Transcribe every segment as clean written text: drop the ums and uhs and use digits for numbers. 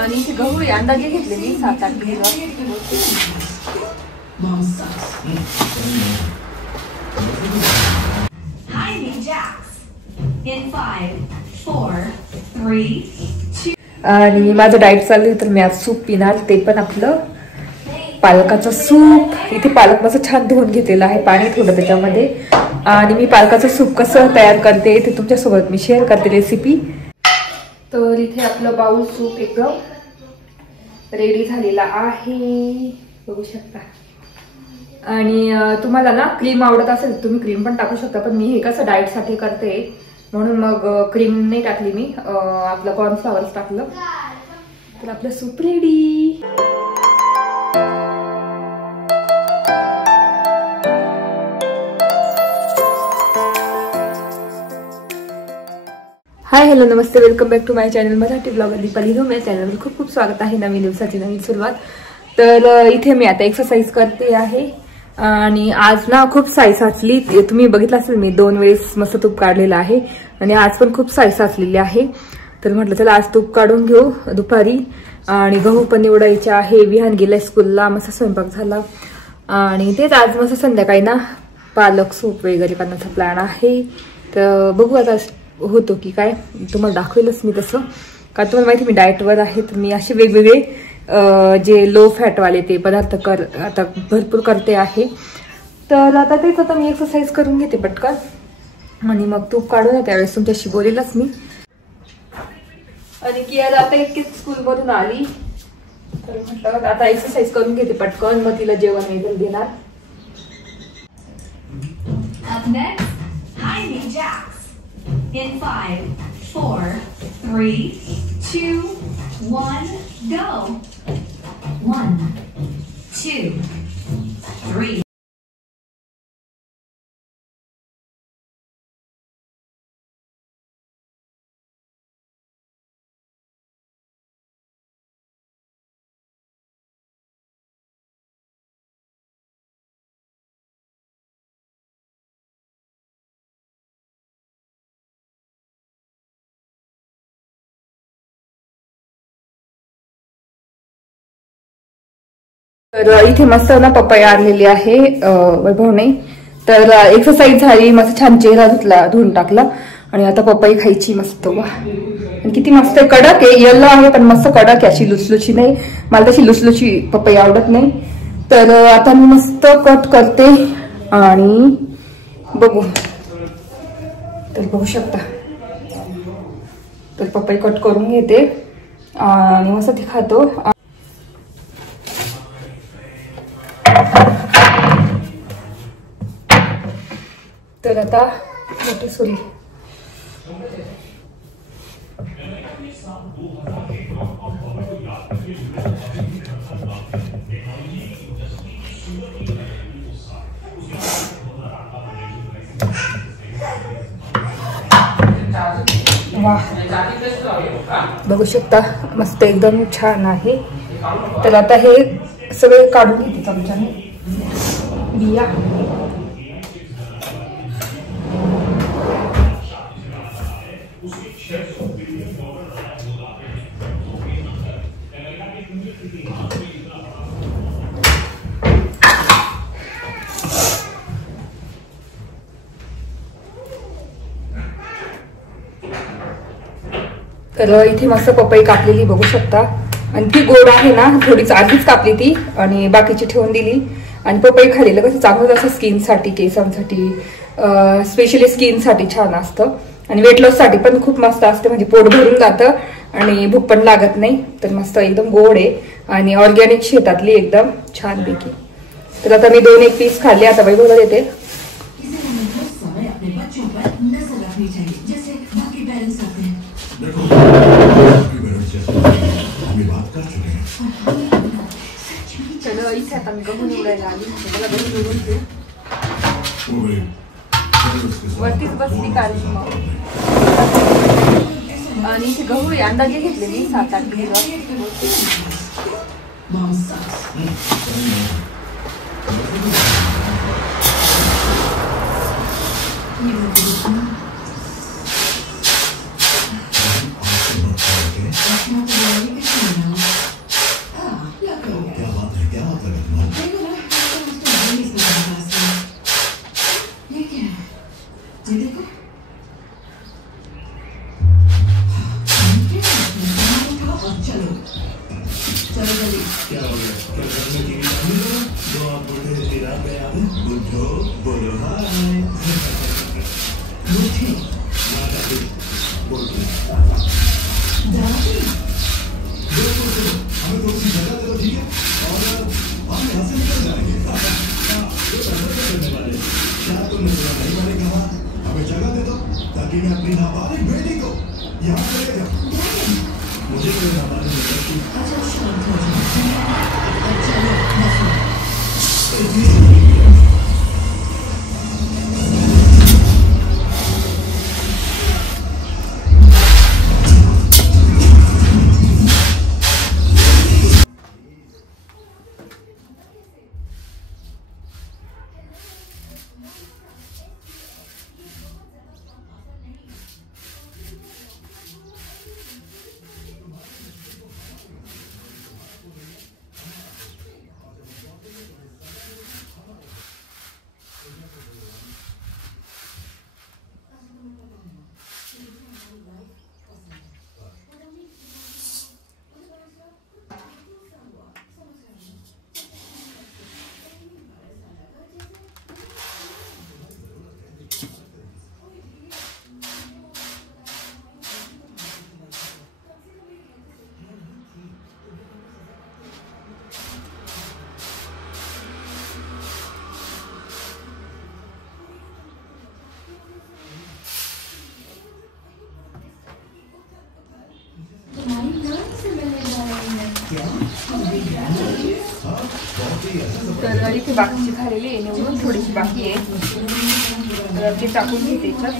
आणि इथे गहू आहे, अंदाजे घेतले मी 7-8 किलो. आणि माझं डाएट चालू तर मी आज सूप पिणार, ते पण आपलं पालकाचं सूप. इथे पालक माझं छान धुवून घेतलेलं आहे, पाणी थोडं त्याच्यामध्ये. आणि मी पालकाचं सूप कसं तयार करते ते तुमच्यासोबत मी शेअर करते रेसिपी. तर इथे आपलं बाउल सूप एकदम रेडी झालेला आहे, बघू शकता. आणि तुम्हाला ना क्रीम आवडत असेल तुम्ही क्रीम पण टाकू शकता, पण मी हे कसं डाएटसाठी करते म्हणून मग क्रीम नाही टाकली मी, आपलं कॉर्नफ्लॉवरच टाकलं. तर आपलं सूप रेडी. हाय हॅलो नमस्ते, welcome back to my channel Marathi blogger Deepali हो. माझ्या चॅनलवर खूप खूप स्वागत आहे. नवीन दिवसाची नवीन सुरुवात. तर इथे मी आता एक्सरसाइज करते आहे आणि आज ना खूप साई साचली. तुम्ही बघितलं असेल मी 2 वेळेस मस्त तूप काढलेलं आहे आणि आज पण खूप साई साचलेली आहे. तर म्हटलं चला आज तूप काढून घेऊ दुपारी. आणि गहू पण निवडायचे आहे, विहान गेलाय स्कूलला, मस्त स्वयंपाक झाला. आणि तेच आज मस्त संध्याकाळी ना पालक सूप वगैरे करण्याचा प्लॅन आहे. तर बघू आता होतो की काय, तुम्हाला दाखवेलच मी तसं. का तुम्हाला माहिती मी डाएटवर आहे, तर मी असे वेगवेगळे जे लो फॅटवाले ते पदार्थ आता भरपूर करते आहे. तर आता तेच आता मी एक्सरसाइज करून घेते पटकन आणि मग तूप काढून त्यावेळेस तुमच्याशी बोलेलच मी. आणि कियाला आता इतकीच स्कूलमधून आली तर म्हटलं आता एक्सरसाइज करून घेते पटकन, मग तिला जेवण वगैरे देणार. In 5, 4, 3, 2, 1, go. 1, 2, 3. तर इथे मस्त ना पपया आणलेली आहे वैभवने. तर एक्सरसाइज झाली, मस्त छान चेहरा धुवून टाकला आणि आता पपई खायची मस्त. वा, आणि किती मस्त आहे, कडक आहे, येल्लो आहे पण मस्त कडक आहे, अशी लुचलुची नाही. मला तशी लुचलुची पपई आवडत नाही. तर आता मी मस्त कट करते आणि बघू. तर बघू शकता, तर पपई कट करून घेते आणि मस्त ती खातो. तर आता मोठी सुरी. वाह, बघू शकता मस्त एकदम छान आहे. तर आता हे सगळे काढून घेते चमच्याने बिया. तर इथे मस्त पपई कापलेली बघू शकता. आणि ती गोड आहे ना, थोडीच आधीच कापली ती आणि बाकीची ठेवून दिली. आणि पपई खाल्लेलं कसं चांगलं असं स्किनसाठी, केसांसाठी, स्पेशली स्किनसाठी छान असतं. आणि वेट लॉस साठी पण खूप मस्त असते, म्हणजे पोट भरून जातं आणि भूक पण लागत नाही. तर मस्त एकदम गोड आहे आणि ऑर्गॅनिक शेतातली एकदम छान पैकी. तर आता मी 2-1 पीस खाल्ले, आता वैभवला देते. चलो इथे आता मी गहू निवडायला आली, मला गहू निवडून ठेवू. वरतीच बसली काढली मग. आणि इथे गहू आहे, अंदाजे घेतले मी 7-8 किलो. क्या हो गया? क्या घर में टीवी चालू करो? जो आप बोलते थे तेरा पे याद है? बुद्धो बोलो हाय। मुझे ना दादी बोल दो। दादी हमें थोड़ी सी जगह दे दो, ठीक है? और हम यहाँ से निकल जाएंगे। करने वाले क्या तुमने सुना नहीं? मैंने कहा हमें जगह दे दो ताकि मैं अपनी नाबालिग बेटी को यहाँ से ले जाऊँ। मुझे कोई नाबालिग बेटी तर इथे बाकीची झालेली आहे निवडून, थोडीशी बाकी आहे तर ते टाकून घेते त्याच्यात.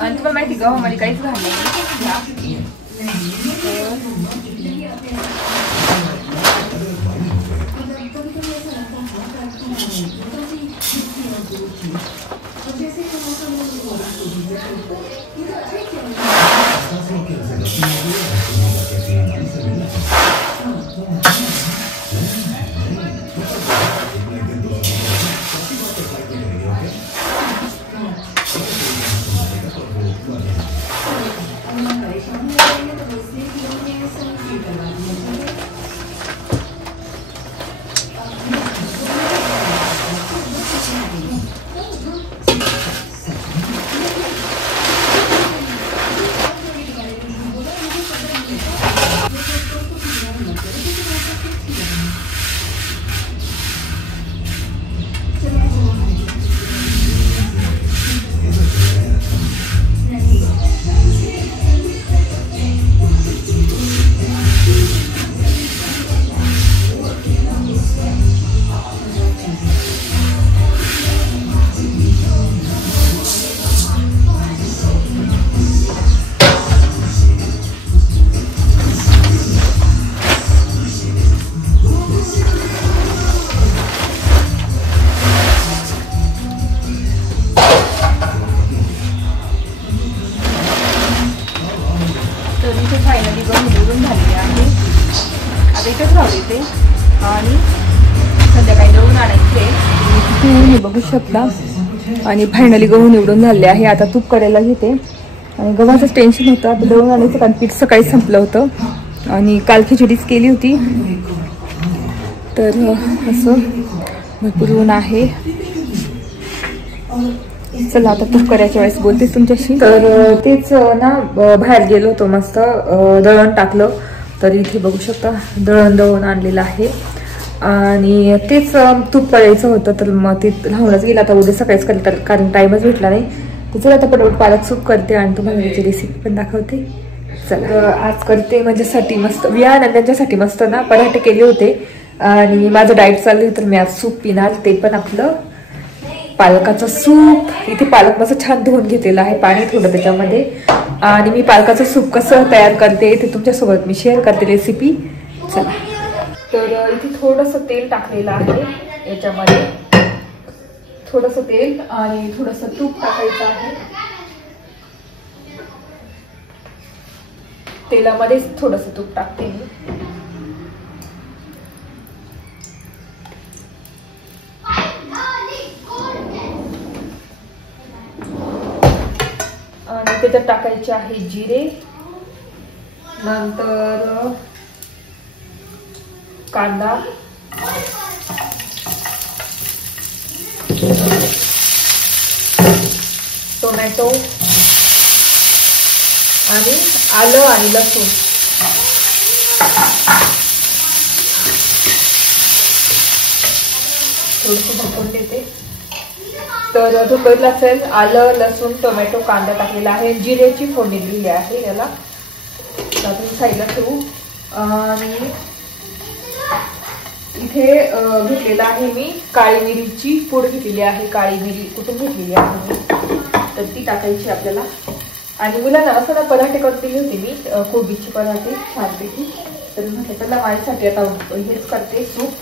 आणि तुम्हाला माहिती गव्हामध्ये काहीच घाललं नाही. आणि संध्याकाळी दळून आणायचे हे बघू शकता. आणि फायनली गहू निवडून झाले आहे. आता तूप करायला घेते. आणि गव्हाचं टेन्शन होतं, आता दळून आणायचं कारण पीठ सकाळी संपलं होतं आणि काल खिचडीच केली होती. तर असं भरपूर ऊन आहे. चला आता तूप करायच्या वेळेस बोलते तुमच्याशी. तर तेच ना बाहेर गेलो होतो, मस्त दळण टाकलं. तर इथे बघू शकता दळण दळून आणलेलं आहे आणि तेच तूप करायचं होतं. तर मग ते राहूनच गेलं. आता उद्या सकाळीच करतात कारण टाइमच भेटला नाही. तर चला आता पटपट पालक सूप करते आणि तुम्हाला त्याची रेसिपी पण दाखवते. चला आज करते माझ्यासाठी मस्त विहान आणि त्यांच्यासाठी मस्त ना पराठे केले होते. आणि माझं डाएट चालू आहे तर मी आज सूप पिणार, ते पण आपलं पालकाचं सूप. इथे पालक मस्त छान धुवून घेतलेलं आहे, पाणी थोडं त्याच्यामध्ये. आणि मी पालकाचं सूप कसं तयार करते ते तुमच्यासोबत मी शेअर करते रेसिपी. चला तर इथे थोडंसं तेल टाकलेलं आहे, याच्यामध्ये थोडंसं तेल आणि थोडंसं तूप टाकायचं आहे. तेलामध्येच थोडंसं तूप टाकते मी. आणि त्याच्यात टाकायचे आहे जिरे, नंतर कांदा, टोमॅटो आणि आलं आणि लसूण. थोडंसं ढकलून देते. तर जो पहिला असेल आलं, लसूण, टोमॅटो, कांदा टाकलेला आहे. जिऱ्याची फोडणी दिलेली आहे याला. आपण साईडला ठेवू. आणि इथे घेतलेला आहे मी काळी मिरीची पूड घेतलेली आहे. काळी मिरी कुठून घेतलेली आहे तर ती टाकायची आपल्याला. आणि मुलांना असं ना पराठे करून दिली होती मी, कोबीची पराठे छानपैकी. तर म्हटलं त्याला माझ्यासाठी आता हेच करते सूप.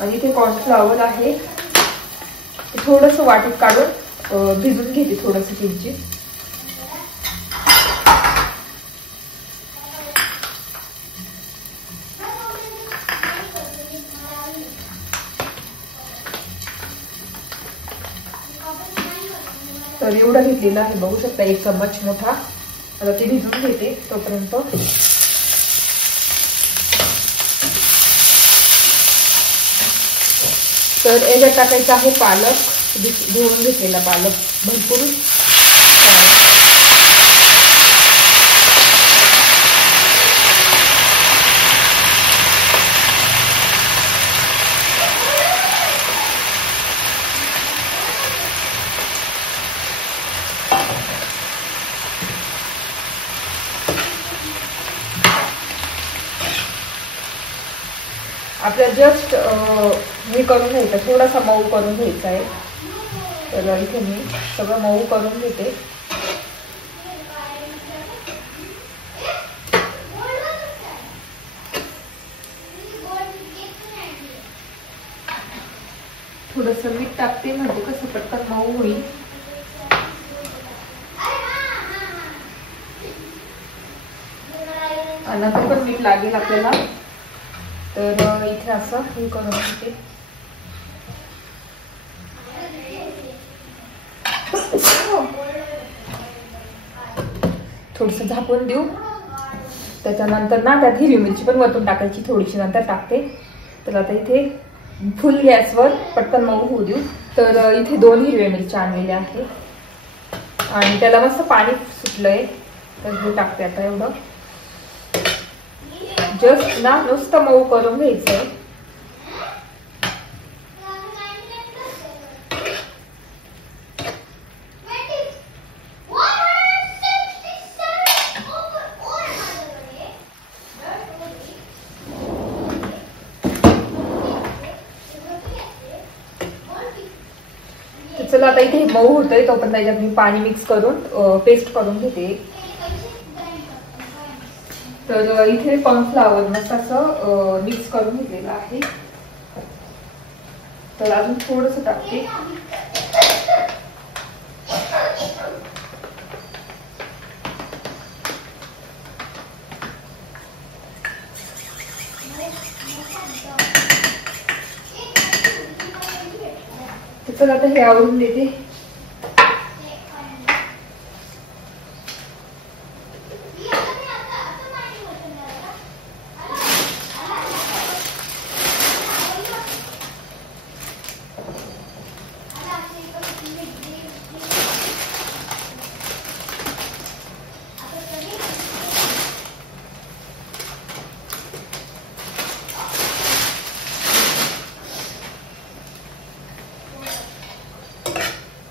आणि इथे कॉर्नफ्लॉवर आहे, थोडंसं वाटीत काढून भिजून घेते थोडंसं किंचित. तर एवढा घेतलेला आहे, बघू शकता 1 चम्मच मोठा. आता ते भिजून घेते तोपर्यंत. तर याच्यात टाकायचं आहे पालक, धुवून घेतलेला पालक भरपूर. आपल्याला जस्ट हे करून घ्यायचं, थोडासा मऊ करून घ्यायचा आहे. तर इथे मी सगळं मऊ करून घेते. थोडंसं मीठ टाकते म्हणजे कसं पटकन मऊ होईल. नंतर पण मीठ लागेल आपल्याला. तर इथे असं हे करून घेते. थोडंसं झाकून देऊ. त्याच्यानंतर ना त्यात हिरवी मिरची पण वरतून टाकायची, थोडीशी नंतर टाकते. तर आता इथे फुल गॅसवर पटकन मऊ होऊ देऊ. तर इथे 2 हिरव्या मिरच्या आणलेल्या आहेत आणि त्याला मस्त पाणी सुटलंय. तर हे टाकते आता एवढं. जस्ट ना नुसतं मऊ करून घ्यायचंय. चला आता इथे मऊ होतंय तोपर्यंत त्याच्यात मी पाणी मिक्स करून पेस्ट करून घेते. तर इथे कॉर्नफ्लॉवर मस्त असं मिक्स करून घेतलेलं आहे. तर अजून थोडंसं टाकते. तर आता हे आवरून देते.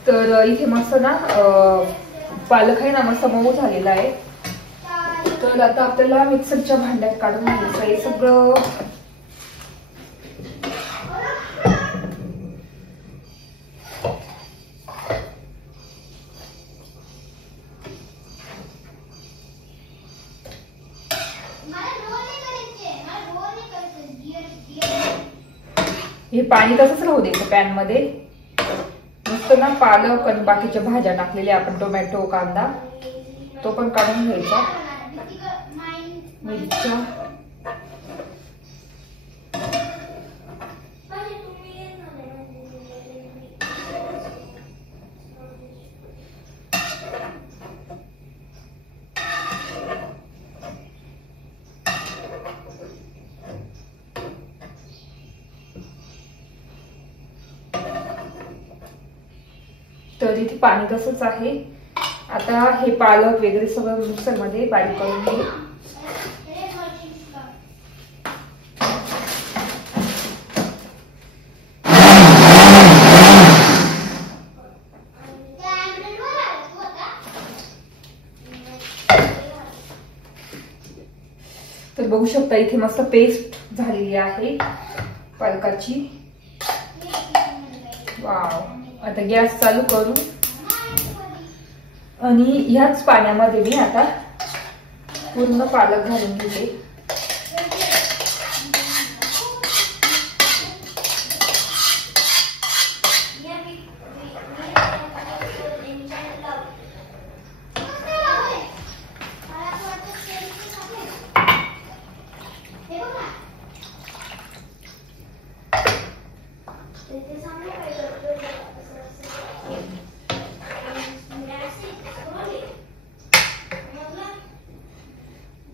तर इथे मस्त ना पालक आहे ना मस्त मऊ झालेला आहे. तर आता आपल्याला मिक्सरच्या भांड्यात काढून घ्यायचं आहे सगळं. हे पाणी तसंच राहू द्यायचं पॅन मध्ये. मस्त ना पालक आणि बाकीच्या भाज्या टाकलेल्या आपण, टोमॅटो, कांदा, तो पण काढून घ्यायचा. मिरच्या तर इथे पाणी तसंच आहे. आता हे पालक वगैरे सगळं मिक्सरमध्ये बारीक करून घेऊ. तर बघू शकता इथे मस्त पेस्ट झालेली आहे पालकाची. वाव. आता गॅस चालू करू आणि ह्याच पाण्यामध्ये मी आता पूर्ण पालक घालून घेते.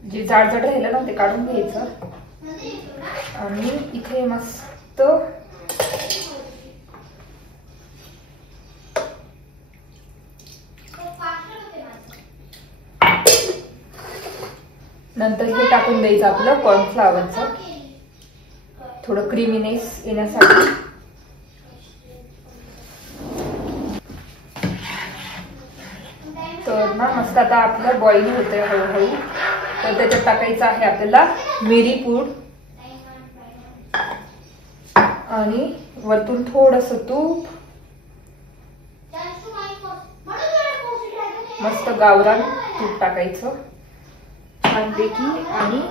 जे जाडजाड राहिलं ना ते काढून घ्यायचं आणि इथे मस्त नंतर हे टाकून द्यायचं आपलं कॉर्नफ्लॉवरचं थोडं क्रीमीनेस येण्यासाठी. तर ना मस्त आता आपलं बॉईल होतंय हळूहळू. तर त्याच्यात टाकायचं आहे आपल्याला मिरी पूड आणि वरतून थोडंसं तूप. मस्त गावरान तूप टाकायचं छानपैकी आणि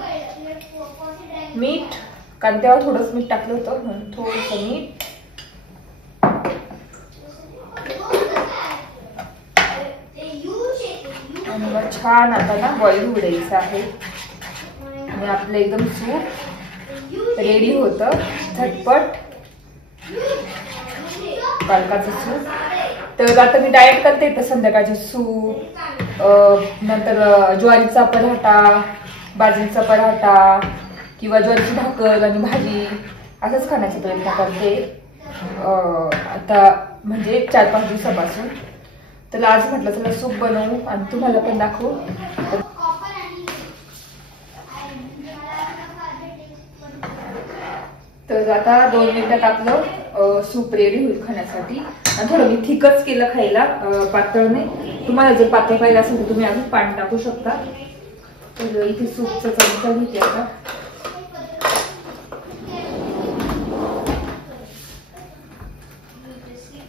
मीठ. कांद्यावर थोडंसं मीठ टाकलं होतं म्हणून थोडंसं मीठ. आणि मग छान आता ना बॉईल होऊ द्यायचं आहे आणि आपलं एकदम सूप रेडी होतं. झटपट पालकाचं सूप. तर आता मी डाएट करते तर संध्याकाळचे सूप, नंतर ज्वारीचा पराठा, बाजरीचा पराठा किंवा ज्वारीची भाकर आणि भाजी असंच खाण्याचा प्रयत्न करते आता म्हणजे 4-5 दिवसापासून. तर आज म्हटलं चला सूप बनवू आणि तुम्हाला पण दाखवू. तर आता 2 मिनिटात आपलं सूप रेडी होईल खाण्यासाठी. आणि थोडं मी थिकच केलं खायला, पातळ नाही. तुम्हाला जर पातळ पाहिजे असेल तर तुम्ही अजून पाणी टाकू शकता. तर इथे सूपचा चमचा घेते आता.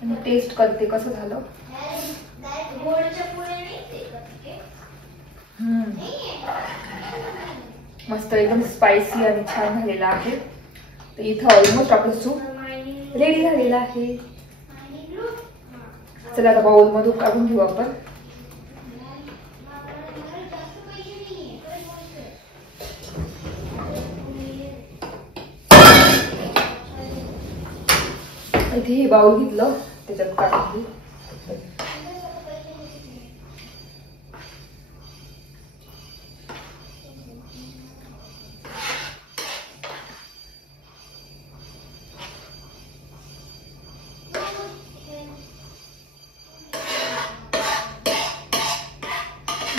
आणि टेस्ट करते कसं झालं. मस्त एकदम स्पायसी आणि छान झालेला आहे. तर इथं ऑलमोस्ट आपलं सूप रेडी झालेलं आहे. चला आता बाउल मधून काढून घेऊ आपण. इथे हे बाउल घेतलं त्याच्यात काढून घेऊ.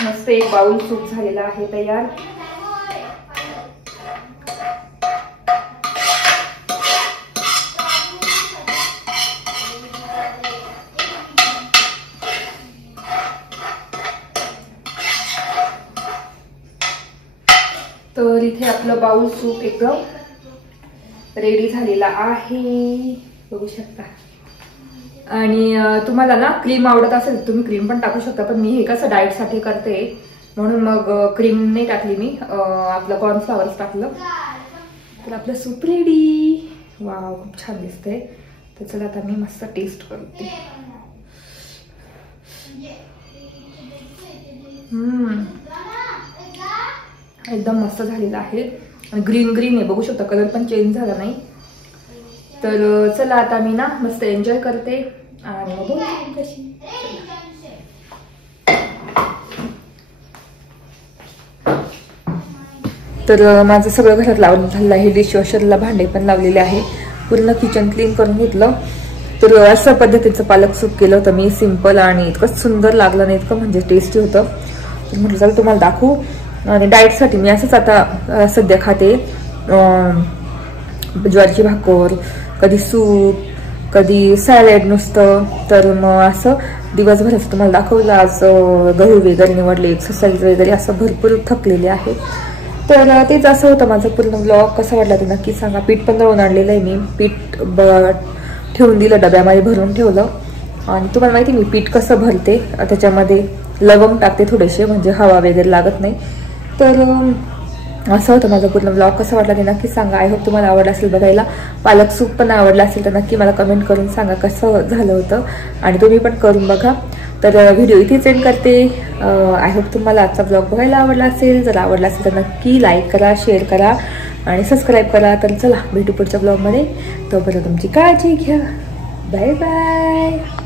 मस्त एक बाउल सूप झालेला आहे तयार. तर इथे आपलं बाउल सूप एकदम रेडी झालेला आहे बघू शकता. आणि तुम्हाला ना क्रीम आवडत असेल तुम्ही क्रीम पण टाकू शकता. पण मी हे कसं डाएट साठी करते म्हणून मग क्रीम नाही टाकली मी, आपलं कॉर्नफ्लॉवरच टाकलं. तर आपलं सूप रेडी. वाव खूप छान दिसतंय. तर चला आता मी मस्त टेस्ट करते. एकदम मस्त झालेला आहे आणि ग्रीन ग्रीन आहे बघू शकता. कलर पण चेंज झाला नाही. तर चला आता मी ना मस्त एन्जॉय करते आणि मग कशी. तर माझं सगळं घरात लावून झालं आहे. डिशवॉशरला भांडे पण लावलेले आहे. पूर्ण किचन क्लीन करून घेतलं. तर अशा पद्धतीचं पालक सूप केलं होतं मी, सिंपल आणि इतकं सुंदर लागलं नाही, इतकं म्हणजे टेस्टी होतं. म्हटलं चला तुम्हाला दाखवू. आणि डाएटसाठी मी असंच आता सध्या खाते, ज्वारीची भाकर, कधी सूप, कधी सॅलड नुसतं. तर मग असं दिवसभराचं तुम्हाला दाखवलं. आज गहू वगैरे निवडले, एक्सरसाइज वगैरे असं भरपूर थकलेले आहे. तर तेच असं होतं माझं पूर्ण ब्लॉग. कसा वाटला ते नक्की सांगा. पीठ पण दळून आणलेलं आहे मी, पीठ ठेवून दिलं, डब्यामध्ये भरून ठेवलं. आणि तुम्हाला माहिती मी पीठ कसं भरते, त्याच्यामध्ये लवंग टाकते थोडेसे, म्हणजे हवा वगैरे लागत नाही. तर असं होतं माझं पूर्ण ब्लॉग. कसं वाटला ते नक्की सांगा. आय होप तुम्हाला आवडला असेल बघायला. पालक सूप पण आवडला असेल तर नक्की मला कमेंट करून सांगा कसं झालं होतं, आणि तुम्ही पण करून बघा. तर व्हिडिओ इथेच एंड करते. आय होप तुम्हाला आजचा ब्लॉग बघायला आवडला असेल. जर आवडला असेल तर नक्की लाईक करा, शेअर करा आणि सबस्क्राईब करा. तर चला भेटू पुढच्या ब्लॉगमध्ये. तोपर्यंत तुमची काळजी घ्या. Bye bye.